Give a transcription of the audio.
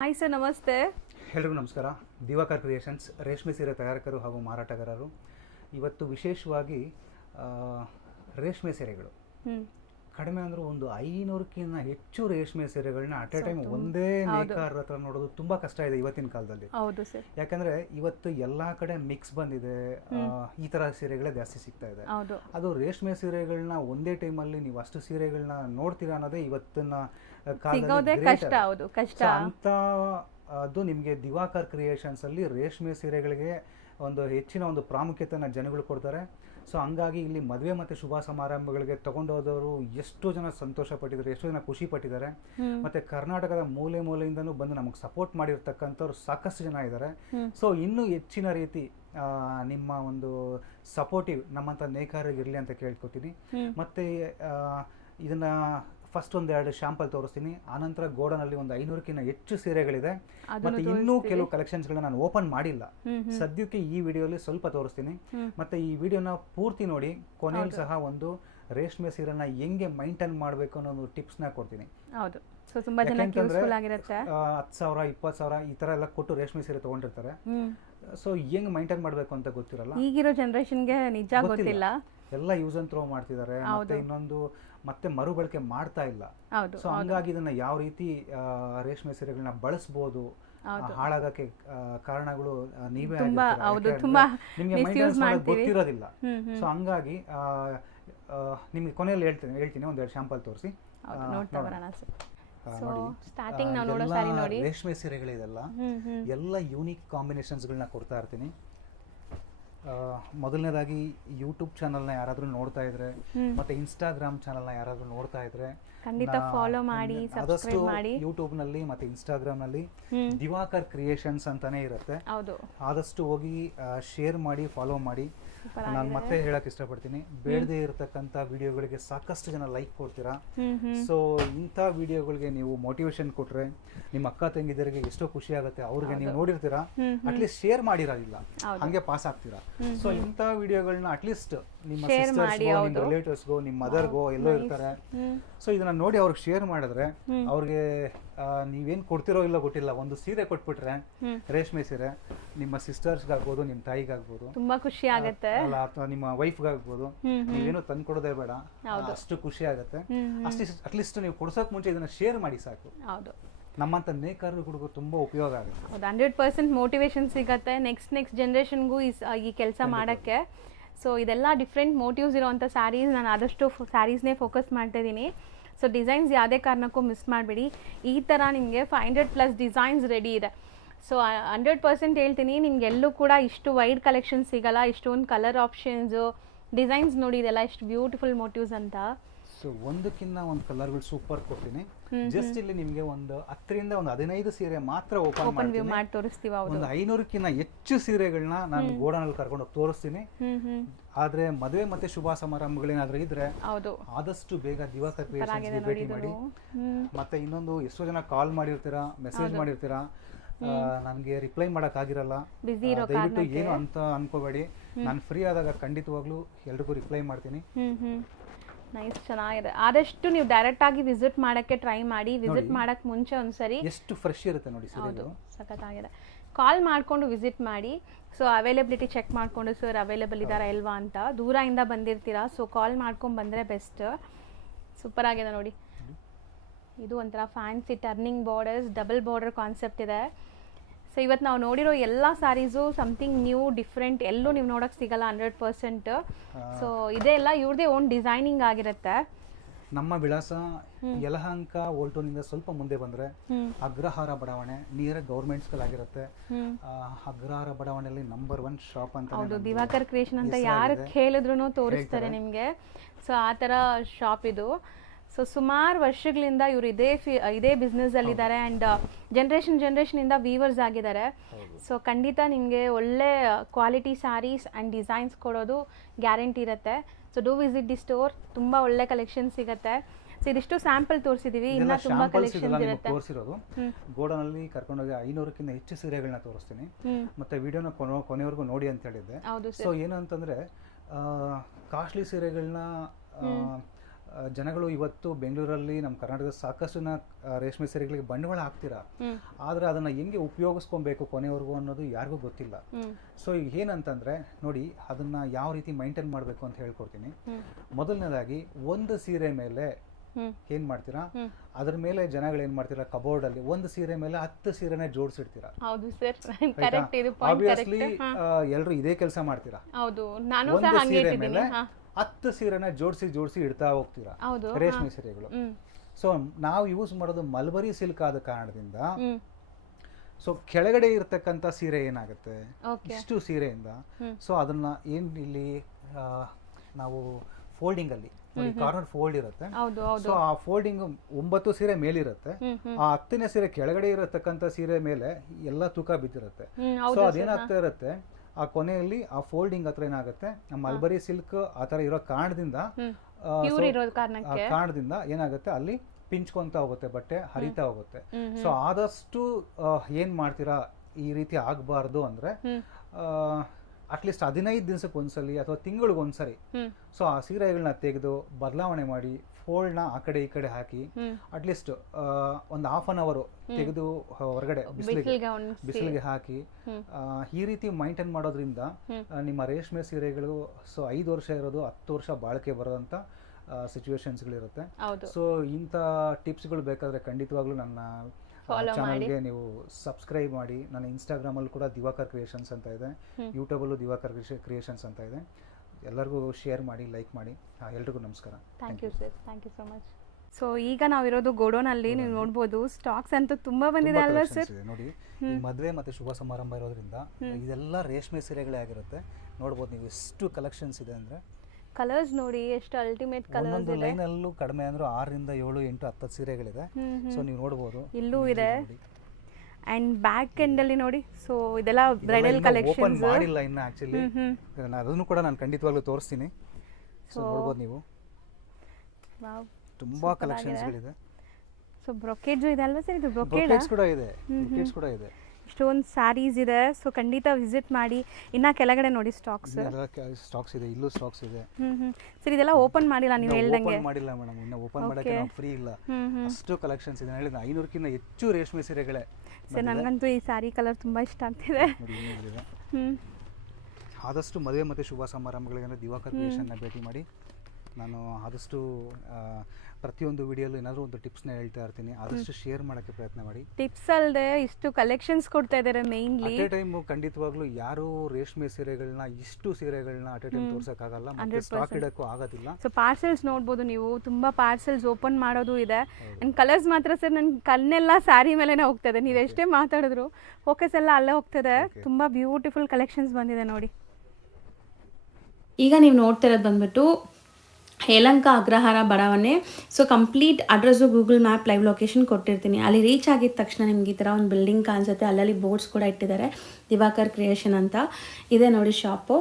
Hi sir, ನಮಸ್ತೆ. ಎಲ್ಲರಿಗೂ ನಮಸ್ಕಾರ. ದಿವಾಕರ್ ಕ್ರಿಯೇಷನ್ಸ್ ರೇಷ್ಮೆ ಸೀರೆ ತಯಾರಕರು ಹಾಗೂ ಮಾರಾಟಗಾರರು. ಇವತ್ತು ವಿಶೇಷವಾಗಿ ರೇಷ್ಮೆ ಸೀರೆಗಳು ಕಡಿಮೆ ಅಂದರೂ ಒಂದು 500ಕ್ಕಿಂತ ಹೆಚ್ಚು ರೇಷ್ಮೆ ಸೀರೆಗಳನ್ನ ಅಟ್ ಎ ಟೈಮ್ ಒಂದೇ ನೇಕಾರರ ಹತ್ರ ನೋಡೋದು ತುಂಬ ಕಷ್ಟ ಇದೆ ಇವತ್ತಿನ ಕಾಲದಲ್ಲಿ. ಹೌದು ಸರ್. ಯಾಕಂದರೆ ಇವತ್ತು ಎಲ್ಲ ಕಡೆ ಮಿಕ್ಸ್ ಬಂದಿದೆ, ಈ ಥರ ಸೀರೆಗಳೇ ಜಾಸ್ತಿ ಸಿಗ್ತಾ ಇದೆ. ಅದು ರೇಷ್ಮೆ ಸೀರೆಗಳನ್ನ ಒಂದೇ ಟೈಮಲ್ಲಿ ನೀವು ಅಷ್ಟು ಸೀರೆಗಳನ್ನ ನೋಡ್ತೀರಾ ಅನ್ನೋದೇ ಇವತ್ತಿನ ಕಷ್ಟ ಅಂತ. ಅದು ನಿಮಗೆ ದಿವಾಕರ್ ಕ್ರಿಯೇಷನ್ಸ್ ಅಲ್ಲಿ ರೇಷ್ಮೆ ಸೀರೆಗಳಿಗೆ ಒಂದು ಹೆಚ್ಚಿನ ಒಂದು ಪ್ರಾಮುಖ್ಯತೆಯನ್ನು ಜನಗಳು ಕೊಡ್ತಾರೆ. ಸೊ ಹಂಗಾಗಿ ಇಲ್ಲಿ ಮದುವೆ ಮತ್ತು ಶುಭ ಸಮಾರಂಭಗಳಿಗೆ ತಗೊಂಡೋದವರು ಎಷ್ಟೋ ಜನ ಸಂತೋಷ ಪಟ್ಟಿದ್ದಾರೆ, ಎಷ್ಟೋ ಜನ ಖುಷಿ ಪಟ್ಟಿದ್ದಾರೆ. ಮತ್ತು ಕರ್ನಾಟಕದ ಮೂಲೆ ಮೂಲೆಯಿಂದನೂ ಬಂದು ನಮಗೆ ಸಪೋರ್ಟ್ ಮಾಡಿರ್ತಕ್ಕಂಥವ್ರು ಸಾಕಷ್ಟು ಜನ ಇದ್ದಾರೆ. ಸೊ ಇನ್ನೂ ಹೆಚ್ಚಿನ ರೀತಿ ನಿಮ್ಮ ಒಂದು ಸಪೋರ್ಟಿವ್ ನಮ್ಮಂಥ ನೇಕಾರರಿಗೆ ಇರಲಿ ಅಂತ ಕೇಳ್ಕೊತೀನಿ. ಮತ್ತು ಇದನ್ನು ಫಸ್ಟ್ ಒಂದೆರಡು ಶಾಂಪಲ್ ತೋರಿಸ್ತೀನಿ. ಆನಂತರ ಗೋಡನಲ್ಲಿ ಒಂದು 500ಕ್ಕಿಂತ ಹೆಚ್ಚು ಸೀರೆಗಳಿದೆ. ಮತ್ತೆ ಇನ್ನೂ ಕೆಲವು ಕಲೆಕ್ಷನ್ಸ್ಗಳನ್ನ ನಾನು ಓಪನ್ ಮಾಡಿಲ್ಲ. ಸದ್ಯಕ್ಕೆ ಈ ವಿಡಿಯೋಲಿ ಸ್ವಲ್ಪ ತೋರಿಸ್ತೀನಿ. ಮತ್ತೆ ಈ ವಿಡಿಯೋನ ಪೂರ್ತಿ ನೋಡಿ, ಕೊನೆಯಲ್ಲಿ ಸಹ ಒಂದು ರೇಷ್ಮೆ ಸೀರೆನ ಹೆಂಗೆ ಮೈಂಟೈನ್ ಮಾಡಬೇಕು ಅನ್ನೋ ಒಂದು ಟಿಪ್ಸ್ನ ಕೊಡ್ತೀನಿ. ಹೌದು. ಸೊ ತುಂಬಾ ಜನಕ್ಕೆ ಯೂಸ್ಫುಲ್ ಆಗಿರುತ್ತೆ. 10,000 20,000 ಈ ತರ ಎಲ್ಲ ಕೊಟ್ಟು ರೇಷ್ಮೆ ಸೀರೆ ತಗೊಂಡಿರ್ತಾರೆ. ಸೊ ಹೆಂಗ್ ಮೈಂಟೈನ್ ಮಾಡಬೇಕು ಅಂತ ಗೊತ್ತಿರಲ್ಲ. ಈಗಿರೋ ಜನರೇಷನ್ಗೆ ನಿಜ ಗೊತ್ತಿಲ್ಲ. ಎಲ್ಲ ಯೂಸ್ ಅಂಡ್ ಥ್ರೋ ಮಾಡ್ತಿದ್ದಾರೆ. ಮತ್ತೆ ಇನ್ನೊಂದು ಮತ್ತೆ ಮರುಬಳಕೆ ಮಾಡ್ತಾ ಇಲ್ಲ. ಸೊ ಹಂಗಾಗಿ ಇದನ್ನ ಯಾವ ರೀತಿ ರೇಷ್ಮೆ ಸೀರೆಗಳನ್ನ ಬಳಸಬಹುದು, ಹಾಳಾಗಕ್ಕೆ ಕಾರಣಗಳು ನೀವೇ ನಿಮ್ಗೆ ಮೈಂಟೈನ್ಸ್ ಮಾಡೋದು ಗೊತ್ತಿರೋದಿಲ್ಲ. ಸೊ ಹಂಗಾಗಿ ನಿಮ್ಗೆ ಕೊನೆಯಲ್ಲಿ ಹೇಳ್ತೀನಿ ಒಂದೆರಡು ಶಾಂಪಲ್ ತೋರಿಸಿ. ರೇಷ್ಮೆ ಸೀರೆಗಳಿದೆಲ್ಲ ಎಲ್ಲ ಯೂನಿಕ್ ಕಾಂಬಿನೇಷನ್ಸ್ಗಳನ್ನ ಕೊಡ್ತಾ ಇರ್ತೀನಿ. ಮೊದಲನೇದಾಗಿ ಯೂಟ್ಯೂಬ್ ಚಾನಲ್ನ ಯಾರಾದರೂ ನೋಡ್ತಾ ಇದ್ರೆ, ಮತ್ತೆ ಇನ್ಸ್ಟಾಗ್ರಾಮ್ ಚಾನಲ್ನ ಯಾರಾದರೂ ನೋಡ್ತಾ ಇದ್ರೆ ಖಂಡಿತ ಫಾಲೋ ಮಾಡಿ, ಸಬ್ಸ್ಕ್ರೈಬ್ ಮಾಡಿ. ಯೂಟ್ಯೂಬ್ ನಲ್ಲಿ ಮತ್ತೆ ಇನ್ಸ್ಟಾಗ್ರಾಮ್ ನಲ್ಲಿ ದಿವಾಕರ್ ಕ್ರಿಯೇಷನ್ಸ್ ಅಂತಾನೆ ಇರುತ್ತೆ. ಆದಷ್ಟು ಹೋಗಿ ಶೇರ್ ಮಾಡಿ, ಫಾಲೋ ಮಾಡಿ. ನಾನು ಮತ್ತೆ ಹೇಳಕ್ ಇಷ್ಟಪಡ್ತೀನಿ, ಬೇಡದೇ ಇರತಕ್ಕಂತ ವಿಡಿಯೋಗಳಿಗೆ ಸಾಕಷ್ಟು ಜನ ಲೈಕ್ ಕೊಡ್ತೀರಾ. ಸೊ ಇಂಥ ವಿಡಿಯೋಗಳಿಗೆ ನೀವು ಮೋಟಿವೇಶನ್ ಕೊಟ್ರೆ ನಿಮ್ಮ ಅಕ್ಕ ತಂಗಿದರಿಗೆ ಎಷ್ಟೋ ಖುಷಿ ಆಗುತ್ತೆ. ಅವ್ರಿಗೆ ನೀವು ನೋಡಿರ್ತೀರಾ, ಅಟ್ಲೀಸ್ಟ್ ಶೇರ್ ಮಾಡಿರೋದಿಲ್ಲ, ಹಂಗೆ ಪಾಸ್ ಆಗ್ತೀರಾ. ಸೊ ಇಂಥ ವಿಡಿಯೋಗಳನ್ನ ಅಟ್ಲೀಸ್ಟ್ ನಿಮ್ಮ ಸಿಸ್ಟರ್ಸ್ಗೋ, ನಿಮ್ಮ ರಿಲೇಟಿವ್ಸ್ಗೋ, ನಿಮ್ಮ ಮದರ್ಗೋ ಎಲ್ಲೋ ಇರ್ತಾರೆ. ಸೊ ಇದನ್ನ ನೋಡಿ ಅವ್ರಿಗೆ ಶೇರ್ ಮಾಡಿದ್ರೆ ಅವ್ರಿಗೆ ನೀವೇನ್ ಕೊಡ್ತಿರೋ ಇಲ್ಲೋ ಗೊತ್ತಿಲ್ಲ, ಒಂದು ಸೀರೆ ಕೊಟ್ಬಿಟ್ರೆ ರೇಷ್ಮೆ ಸೀರೆ ನಿಮ್ಮ ಸಿಸ್ಟರ್ಸ್ಗಾಗ್ಬೋದು, ನಿಮ್ಮ ತಾಯಿಗಾಗ್ಬೋದು ತುಂಬಾ ಖುಷಿ ಆಗುತ್ತೆ, ಅಲ್ಲ ಅಥವಾ ನಿಮ್ಮ ವೈಫ್ಗಾಗ್ಬೋದು. ನೀವೇನು ತಂದು ಕೊಡೋದೇ ಬೇಡ, ಅಷ್ಟು ಖುಷಿ ಆಗುತ್ತೆ. ಅಟ್ಲೀಸ್ಟ್ ನೀವು ಕೊಡ್ಸೋಕ್ ಮುಂಚೆ ಇದನ್ನ ಶೇರ್ ಮಾಡಿ ಸಾಕು. ನಮ್ಮಂತ ನೇಕಾರರು ಹುಡುಗರು ತುಂಬಾ ಉಪಯೋಗ ಆಗುತ್ತೆ. 100% ಮೋಟಿವೇಶನ್ ಸಿಗತ್ತೆ ನೆಕ್ಸ್ಟ್ ಜನರೇಷನ್ಗೂ ಈ ಕೆಲಸ ಮಾಡಕ್ಕೆ. ಸೊ ಇದೆಲ್ಲ ಡಿಫ್ರೆಂಟ್ ಮೋಟಿವ್ಸ್ ಇರೋವಂಥ ಸ್ಯಾರೀಸ್. ನಾನು ಆದಷ್ಟು ಸ್ಯಾರೀಸ್ನೇ ಫೋಕಸ್ ಮಾಡ್ತಾ ಇದ್ದೀನಿ. ಸೊ ಡಿಸೈನ್ಸ್ ಯಾವುದೇ ಕಾರಣಕ್ಕೂ ಮಿಸ್ ಮಾಡಬೇಡಿ. ಈ ಥರ ನಿಮಗೆ 500+ ಡಿಸೈನ್ಸ್ ರೆಡಿ ಇದೆ. ಸೊ 100% ಹೇಳ್ತೀನಿ, ನಿಮ್ಗೆಲ್ಲೂ ಕೂಡ ಇಷ್ಟು ವೈಡ್ ಕಲೆಕ್ಷನ್ ಸಿಗಲ್ಲ. ಇಷ್ಟೊಂದು ಕಲರ್ ಆಪ್ಷನ್ಸು, ಡಿಸೈನ್ಸ್ ನೋಡಿ, ಇದೆಲ್ಲ ಎಷ್ಟು ಬ್ಯೂಟಿಫುಲ್ ಮೋಟಿವ್ಸ್ ಅಂತ. ಸೊ ಒಂದಕ್ಕಿಂತ ಒಂದು ಕಲರ್ಗಳು ಸೂಪರ್ ಕೊಡ್ತೀನಿ. ಜಸ್ಟ್ ಇಲ್ಲಿ ನಿಮಗೆ ಒಂದು 10ರಿಂದ 15 ಸೀರೆ ಮಾತ್ರ ಓಪನ್ ಮಾಡಿ ತೋರಿಸ್ತೀವಿ. ಒಂದು 500ಕ್ಕಿಂತ ಹೆಚ್ಚು ಸೀರೆಗಳನ್ನ ನಾನು ಗೋಡನಲ್ಲಿ ಕರ್ಕೊಂಡು ತೋರಿಸ್ತೀನಿ. ಆದ್ರೆ ಮದುವೆ ಮತ್ತೆ ಶುಭ ಸಮಾರಂಭಗಳೇನಾದ್ರೂ ಇದ್ರೆ ಆದಷ್ಟು ಬೇಗ ದಿವಾಕರ್ ಕ್ರಿಯೇಷನ್ಸ್ಗೆ ಭೇಟಿ ಮಾಡಿ. ಮತ್ತೆ ಇನ್ನೊಂದು, ಎಷ್ಟೋ ಜನ ಕಾಲ್ ಮಾಡಿರ್ತೀರಾ, ಮೆಸೇಜ್ ಮಾಡಿರ್ತೀರಾ, ನನಗೆ ರಿಪ್ಲೈ ಮಾಡಕ್ ಆಗಿರಲ್ಲ, ದಯವಿಟ್ಟು ಏನು ಅಂತ ಅನ್ಕೋಬೇಡಿ. ನಾನು ಫ್ರೀ ಆದಾಗ ಖಂಡಿತವಾಗ್ಲೂ ಎಲ್ರಿಗೂ ರಿಪ್ಲೈ ಮಾಡ್ತೀನಿ. ನೈಸ್, ಚೆನ್ನಾಗಿದೆ. ಆದಷ್ಟು ನೀವು ಡೈರೆಕ್ಟ್ ಆಗಿ ವಿಸಿಟ್ ಮಾಡಕ್ಕೆ ಟ್ರೈ ಮಾಡಿ. ವಿಸಿಟ್ ಮಾಡಕ್ ಮುಂಚೆ ಒಂದ್ಸರಿ ಎಷ್ಟು ಫ್ರೆಶ್ ಇರುತ್ತೆ ನೋಡಿ. ಹೌದು, ಸಖತ್ತಾಗಿದೆ. ಕಾಲ್ ಮಾಡ್ಕೊಂಡು ವಿಸಿಟ್ ಮಾಡಿ. ಸೊ ಅವೈಲಬಿಲಿಟಿ ಚೆಕ್ ಮಾಡ್ಕೊಂಡು, ಸರ್ ಅವೈಲೇಬಲ್ ಇದ್ದಾರಾ ಇಲ್ವಾ ಅಂತ. ದೂರದಿಂದ ಬಂದಿರ್ತೀರಾ, ಸೊ ಕಾಲ್ ಮಾಡ್ಕೊಂಡು ಬಂದರೆ ಬೆಸ್ಟ್. ಸೂಪರ್ ಆಗಿದೆ ನೋಡಿ. ಇದು ಒಂಥರ fancy turning borders, double border concept ಇದೆ. ಸೊ ಇವತ್ತು ನಾವು ನೋಡಿರೋ ಎಲ್ಲ ಸ್ಯಾರೀಸು ಸಮಥಿಂಗ್ ನ್ಯೂ, ಡಿಫ್ರೆಂಟ್, ಎಲ್ಲೂ ನೀವು ನೋಡೋಕೆ ಸಿಗಲ್ಲ 100%. ಸೊ ಇದೇ ಎಲ್ಲ ಇವ್ರದೇ ಓನ್ ಡಿಸೈನಿಂಗ್ ಆಗಿರುತ್ತೆ. ನಮ್ಮ ವಿಳಾಸ ಯಲಹಂಕ ಓಲ್ಟೋನಿಂದ ಸ್ವಲ್ಪ ಮುಂದೆ ಬಂದ್ರೆ ಅಗ್ರಹಾರ ಬಡಾವಣೆ, ನಿಯರ್ ಗೌರ್ಮೆಂಟ್ಸ್ಗಳಾಗಿರುತ್ತೆ. ಅಗ್ರಹಾರ ಬಡಾವಣೆಯಲ್ಲಿ ನಂಬರ್ 1 ಶಾಪ್ ಅಂತ. ಹೌದು, ದಿವಾಕರ್ ಕ್ರಿಯೇಷನ್ ಅಂತ ಯಾರು ಕೇಳಿದ್ರು ತೋರಿಸ್ತಾರೆ ನಿಮಗೆ. ಸೊ ಆ ಥರ ಶಾಪ್ ಇದು. ಸೊ ಸುಮಾರು ವರ್ಷಗಳಿಂದ ಇವರು ಇದೇ ಬಿಸ್ನೆಸ್ ಅಲ್ಲಿದ್ದಾರೆ. ಆ್ಯಂಡ್ ಜನರೇಷನ್ ಇಂದ ವೀವರ್ಸ್ ಆಗಿದ್ದಾರೆ. ಸೊ ಖಂಡಿತ ನಿಮಗೆ ಒಳ್ಳೆ ಕ್ವಾಲಿಟಿ ಸ್ಯಾರೀಸ್ ಆ್ಯಂಡ್ ಡಿಸೈನ್ಸ್ ಕೊಡೋದು ಗ್ಯಾರಂಟಿ ಇರುತ್ತೆ. So do visit the store, ತುಂಬ ಒಳ್ಳೆ ಕಲೆಕ್ಷನ್ ಸಿಗುತ್ತೆ. ಸೊ ಇದಿಷ್ಟು ಸ್ಯಾಂಪಲ್ ತೋರಿಸಿದೀವಿ, ಇನ್ನ ತುಂಬಾ ಕಲೆಕ್ಷನ್ ಇರುತ್ತೆ. ತೋರಿಸಿರೋದು ಗೋಡನಲ್ಲಿ ಕರ್ಕೊಂಡೋಗಿ 500ಕ್ಕಿಂತ ಹೆಚ್ಚು ಸೀರೆಗಳನ್ನ ತೋರಿಸ್ತೀನಿ. ಮತ್ತೆ ವಿಡಿಯೋನ ಕೊನೆವರೆಗೂ ನೋಡಿ ಅಂತ ಹೇಳಿದ್ದೆ. ಸೊ ಏನು ಅಂತಂದ್ರೆ ಕಾಸ್ಟ್ಲಿ ಸೀರೆಗಳನ್ನ ಜನಗಳು ಇವತ್ತು ಬೆಂಗಳೂರಲ್ಲಿ ನಮ್ಮ ಕರ್ನಾಟಕದ ಸಾಕಷ್ಟು ಜನ ರೇಷ್ಮೆ ಸೀರೆಗಳಿಗೆ ಬಂಡವಾಳ ಹಾಕ್ತೀರಾ, ಆದರೆ ಅದನ್ನು ಹೆಂಗೆ ಉಪಯೋಗಿಸ್ಕೊಬೇಕು ಕೊನೆವರೆಗೂ ಅನ್ನೋದು ಯಾರಿಗೂ ಗೊತ್ತಿಲ್ಲ. ಸೊ ಈಗ ಏನಂತಂದರೆ ನೋಡಿ, ಅದನ್ನು ಯಾವ ರೀತಿ ಮೈಂಟೈನ್ ಮಾಡಬೇಕು ಅಂತ ಹೇಳ್ಕೊಡ್ತೀನಿ. ಮೊದಲನೇದಾಗಿ ಒಂದು ಸೀರೆ ಮೇಲೆ ಏನ್ ಮಾಡ್ತೀರಾ, ಅದ್ರ ಮೇಲೆ ಜನಗಳು ಏನ್ ಮಾಡ್ತೀರಾ, ಕಬೋರ್ಡ್ ಅಲ್ಲಿ ಒಂದು ಸೀರೆ ಮೇಲೆ 10 ಸೀರೆನೇ ಜೋಡಿಸಿಡ್ತೀರಾ. ಹೌದು ಸರ್, ಕರೆಕ್ಟ್, ಇದು ಪಾಯಿಂಟ್ ಆಬ್ವಿಯಸ್ಲಿ ಎಲ್ಲರೂ ಇದೇ ಕೆಲಸ ಮಾಡ್ತೀರಾ. ಹೌದು, ನಾನು ಸಹ ಒಂದು ಹಂಗೆ ಸೀರೆ ಇಟ್ಟಿದ್ದೀನಿ. ಮೇಲೆ 10 ಸೀರೆನ ಜೋಡಿಸಿ ಇಡ್ತಾ ಹೋಗ್ತೀರಾ ಹೌದು, ರೇಷ್ಮೆ ಸೀರೆಗಳು. ಸೊ ನಾವು ಯೂಸ್ ಮಾಡೋದು ಮಲ್ಬರಿ ಸಿಲ್ಕ್ ಆದ ಕಾರಣದಿಂದ ಸೊ ಕೆಳಗಡೆ ಇರ್ತಕ್ಕಂಥ ಸೀರೆ ಏನಾಗುತ್ತೆ, ಇಷ್ಟು ಸೀರೆಯಿಂದ ಸೊ ಅದನ್ನ ಏನ್ ಇಲ್ಲಿ ನಾವು ಫೋಲ್ಡಿಂಗ್ ಅಲ್ಲಿ ಕಾರ್ನರ್ ಫೋಲ್ಡ್ ಇರುತ್ತೆ. ಸೊ ಆ ಫೋಲ್ಡಿಂಗ್ 9 ಸೀರೆ ಮೇಲಿರುತ್ತೆ, ಆ 10ನೇ ಸೀರೆ ಕೆಳಗಡೆ ಇರತಕ್ಕಂಥ ಸೀರೆ ಮೇಲೆ ಎಲ್ಲ ತೂಕ ಬಿದ್ದಿರುತ್ತೆ. ಸೊ ಅದೇನಾಗ್ತಾ ಇರುತ್ತೆ, ಆ ಕೊನೆಯಲ್ಲಿ ಆ ಫೋಲ್ಡಿಂಗ್ ಹತ್ರ ಏನಾಗುತ್ತೆ, ನಮ್ಮ ಮಲ್ಬರಿ ಸಿಲ್ಕ್ ಆ ತರ ಇರೋ ಕಾರಣದಿಂದ ಏನಾಗುತ್ತೆ, ಅಲ್ಲಿ ಪಿಂಚ್ಕೊಂತ ಹೋಗುತ್ತೆ, ಬಟ್ಟೆ ಹರಿತಾ ಹೋಗುತ್ತೆ. ಸೊ ಆದಷ್ಟು ಏನ್ ಮಾಡ್ತೀರಾ, ಈ ರೀತಿ ಆಗಬಾರ್ದು ಅಂದ್ರೆ ಅಟ್ಲೀಸ್ಟ್ 15 ದಿವಸಕ್ಕೆ ಒಂದ್ಸಲಿ ಅಥವಾ ತಿಂಗಳಿಗೆ ಒಂದ್ಸರಿ ಸೊ ಆ ಸೀರೆಗಳನ್ನ ತೆಗೆದು ಬದಲಾವಣೆ ಮಾಡಿ ಫೋಲ್ಡ್ನ ಆ ಕಡೆ ಈ ಕಡೆ ಹಾಕಿ ಅಟ್ಲೀಸ್ಟ್ ಒಂದು ಹಾಫ್ ಅನ್ ಅವರ್ ತೆಗೆದು ಹೊರಗಡೆ ಬಿಸಿಲಿಗೆ ಹಾಕಿ ಈ ರೀತಿ ಮೈಂಟೈನ್ ಮಾಡೋದ್ರಿಂದ ನಿಮ್ಮ ರೇಷ್ಮೆ ಸೀರೆಗಳು ಸೊ 5 ವರ್ಷ ಇರೋದು 10 ವರ್ಷ ಬಾಳಿಕೆ ಬರೋದಂತ ಸಿಚುವೇಶನ್ಸ್ಗಳಿರುತ್ತೆ. ಸೊ ಇಂಥ ಟಿಪ್ಸ್ಗಳು ಬೇಕಾದರೆ ಖಂಡಿತವಾಗ್ಲೂ ನನ್ನ ಚಾನಲ್ಗೆ ನೀವು ಸಬ್ಸ್ಕ್ರೈಬ್ ಮಾಡಿ. ನನ್ನ ಇನ್ಸ್ಟಾಗ್ರಾಮಲ್ಲೂ ಕೂಡ ದಿವಾಕರ್ ಕ್ರಿಯೇಷನ್ಸ್ ಅಂತ ಇದೆ, ಯೂಟ್ಯೂಬಲ್ಲೂ ದಿವಾಕರ್ ಕ್ರಿಯೇಷನ್ಸ್ ಅಂತ ಇದೆ. ಎಲ್ಲರಿಗೂ ಶೇರ್ ಮಾಡಿ, ಲೈಕ್ ಮಾಡಿ. ಎಲ್ರಿಗೂ ನಮಸ್ಕಾರ. Thank you sir, thank you so much. So ಈಗ ನಾವಿರೋದು ಗೋಡೌನಲ್ಲಿ, ನೀವು ನೋಡ್ಬೋದು ಸ್ಟಾಕ್ಸ್ ಅಂತೂ ತುಂಬಾ ಬಂದಿದೆ ಅಲ್ವಾ ಸರ್? ನೋಡಿ, ಈ ಮದುವೆ ಮತ್ತೆ ಶುಭ ಸಮಾರಂಭ ಇರೋದ್ರಿಂದ ಇದೆಲ್ಲ ರೇಷ್ಮೆ ಸೀರೆಗಳೇ ಆಗಿರುತ್ತೆ. ನೋಡ್ಬೋದು ನೀವು ಎಷ್ಟು ಕಲೆಕ್ಷನ್ಸ್ ಇದೆ ಅಂದ್ರೆ. ಕಲರ್ಸ್ ನೋಡಿ ಎಷ್ಟು ಅಲ್ಟಿಮೇಟ್ ಕಲರ್ಸ್ ಇದೆ. ಲೈನ್ ಅಲ್ಲೂ ಕಡಿಮೆ ಅಂದ್ರೆ 6 ರಿಂದ 7, 8, 10 ಸೀರೆಗಳಿದೆ. ಸೊ ನೀವು ನೋಡಬಹುದು, ಇಲ್ಲೂ ಇದೆ. ಅಂಡ್ ಬ್ಯಾಕ್ ಎಂಡ್ ಅಲ್ಲಿ ನೋಡಿ, ಸೊ ಇದೆಲ್ಲ ಬ್ರೈಡಲ್ ಕಲೆಕ್ಷನ್ಸ್. ಓಪನ್ ಮಾಡಿಲ್ಲ ಇನ್ನು ಆಕ್ಚುಲಿ, ಅದನ್ನು ಕೂಡ ನಾನು ಖಂಡಿತವಾಗ್ಲೂ ತೋರಿಸ್ತೀನಿ. ಸೊ ನೋಡಬಹುದು ನೀವು, ವಾವ್, ತುಂಬಾ ಕಲೆಕ್ಷನ್ಸ್ ಗಳಿದೆ. ಸೊ ಬ್ರೊಕೇಡ್ಸ್ ಇದೆ ಅಲ್ವಾ ಸರ್? ಇದು ಬ್ರೊಕೇಡ್ಸ್ ಕೂಡ ಇದೆ, ಬ್ರೊಕೇಡ್ಸ್ ಕೂಡ ಇದೆ. ಇಷ್ಟೊಂದು ಸ್ಯಾರೀಸ್ ಇದೆ. ಸೊ ಖಂಡಿತ ವಿಸಿಟ್ ಮಾಡಿ. ಇನ್ನ ಕೆಳಗಡೆ ನೋಡಿ ಸ್ಟಾಕ್ಸ್ ಇದೆ, ಇಲ್ಲೂ ಸ್ಟಾಕ್ಸ್ ಇದೆ. ಸರ್ ಇದೆಲ್ಲ ಓಪನ್ ಮಾಡಿಲ್ಲ ನೀವು ಹೇಳ್ದಂಗೆ? ಓಪನ್ ಮಾಡಿಲ್ಲ ಮೇಡಮ್, ಇನ್ನು ಓಪನ್ ಮಾಡಕ್ಕೆ ನಾವು ಫ್ರೀ ಇಲ್ಲ. ಅಷ್ಟು ಕಲೆಕ್ಷನ್ಸ್ ಇದೆ. ಹೇಳಿದ 500ಕ್ಕಿಂತ ಹೆಚ್ಚು ರೇಷ್ಮೆ ಸೀರೆಗಳೇ. ಸರ್ ನನಗಂತೂ ಈ ಸ್ಯಾರಿ ಕಲರ್ ತುಂಬಾ ಇಷ್ಟ ಆಗ್ತಿದೆ. ಆದಷ್ಟು ಮದುವೆ ಮತ್ತು ಶುಭ ಸಮಾರಂಭಗಳಿಗೆ ದಿವಾಕರ್ ಕ್ರಿಯೇಷನ್ನ ಭೇಟಿ ಮಾಡಿ. ನಾನು ಆದಷ್ಟು ಪ್ರತಿಯೊಂದು ವಿಡಿಯೋಲ್ಲೂ ಏನಾದರೂ ಒಂದು ಟಿಪ್ಸ್ನ ಹೇಳ್ತಾ ಇರ್ತೀನಿ. ಆದಷ್ಟು ಶೇರ್ ಮಾಡೋಕ್ಕೆ ಪ್ರಯತ್ನ ಮಾಡಿ. ಟಿಪ್ಸ್ ಅಲ್ಲದೆ ಇಷ್ಟು ಕಲೆಕ್ಷನ್ಸ್ ಕೊಡ್ತಾ ಇದ್ದಾರೆ. ಮೇನ್ಲಿ ಅಟ್ ಎ ಟೈಮ್ ಖಂಡಿತವಾಗ್ಲೂ ಯಾರು ರೇಷ್ಮೆ ಸೀರೆಗಳನ್ನ ಇಷ್ಟು ಸೀರೆಗಳನ್ನ ಅಟ್ ಎ ಟೈಮ್ ತೋರ್ಸೋಕ್ಕಾಗಲ್ಲ, ಮತ್ತೆ ಸ್ಟಾಕ್ ಇಡಕ್ಕೂ ಆಗೋದಿಲ್ಲ. ಸೊ ಪಾರ್ಸೆಲ್ಸ್ ನೋಡ್ಬೋದು ನೀವು, ತುಂಬಾ ಪಾರ್ಸೆಲ್ಸ್ ಓಪನ್ ಮಾಡೋದು ಇದೆ. ಅಂಡ್ ಕಲರ್ಸ್ ಮಾತ್ರ ಸರ್ ನನ್ನ ಕಣ್ಣೆಲ್ಲ ಸ್ಯಾರಿ ಮೇಲೆನೇ ಹೋಗ್ತದೆ. ನೀವು ಎಷ್ಟೇ ಮಾತಾಡಿದ್ರು ಫೋಕಸ್ ಎಲ್ಲ ಅಲ್ಲೇ ಹೋಗ್ತದೆ. ತುಂಬಾ ಬ್ಯೂಟಿಫುಲ್ ಕಲೆಕ್ಷನ್ಸ್ ಬಂದಿದೆ ನೋಡಿ. ಈಗ ನೀವು ನೋಡ್ತಾ ಇರೋದು ಬಂದ್ಬಿಟ್ಟು ಯಲಹಂಕ ಅಗ್ರಹಾರ ಬಡಾವಣೆ. So complete address Google map live location ಕೊಟ್ಟಿರ್ತೀನಿ. ಅಲ್ಲಿ ರೀಚ್ ಆಗಿದ ತಕ್ಷಣ ನಿಮ್ಗೆ ಈ ಥರ ಒಂದು ಬಿಲ್ಡಿಂಗ್ ಕಾಣಿಸುತ್ತೆ. ಅಲ್ಲಲ್ಲಿ ಬೋರ್ಡ್ಸ್ ಕೂಡ ಇಟ್ಟಿದ್ದಾರೆ, ದಿವಾಕರ್ ಕ್ರಿಯೇಷನ್ ಅಂತ ಇದೆ ನೋಡಿ ಶಾಪು.